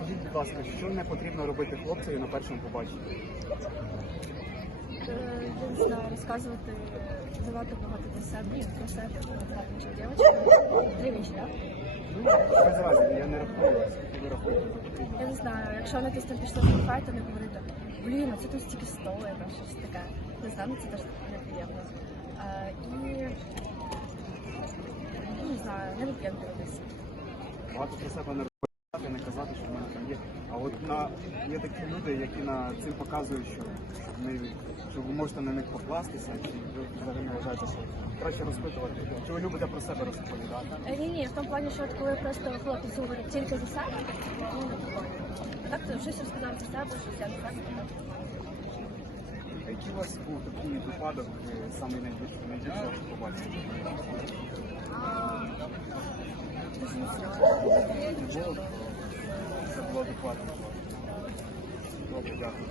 Скажіть, будь ласка, що не потрібно робити хлопцеві на першому побаченні? Е, Я не знаю, розказувати занадто багато про себе про себе, так, чи дівчинка. Так? Ну, без разі, я не рахую вас. Ви рахуєте. Я не знаю, якщо вони десь там пішли в кафе, то не говорити, блін, а це тут стільки стоїть, там щось таке. Не знаю, ну це теж неприємно. Е, І ну, не знаю, не вип'янкуватися. Багато про себе не не казати, що в мене там є. А от на є такі люди, які на цим показують, що, що, вони, що ви можете на них покластися, чи ви взагалі не вважаєте, що краще розпитувати. Чи ви любите про себе розповідати? Е, Ні, ні, в тому плані, що от коли просто хлопець говорить тільки за себе, ну не. А так то щось розказав за себе, щось я за себе, так. А Який у вас був такий випадок, е, самий найбільший, Це було адекватно. Добре, дякую.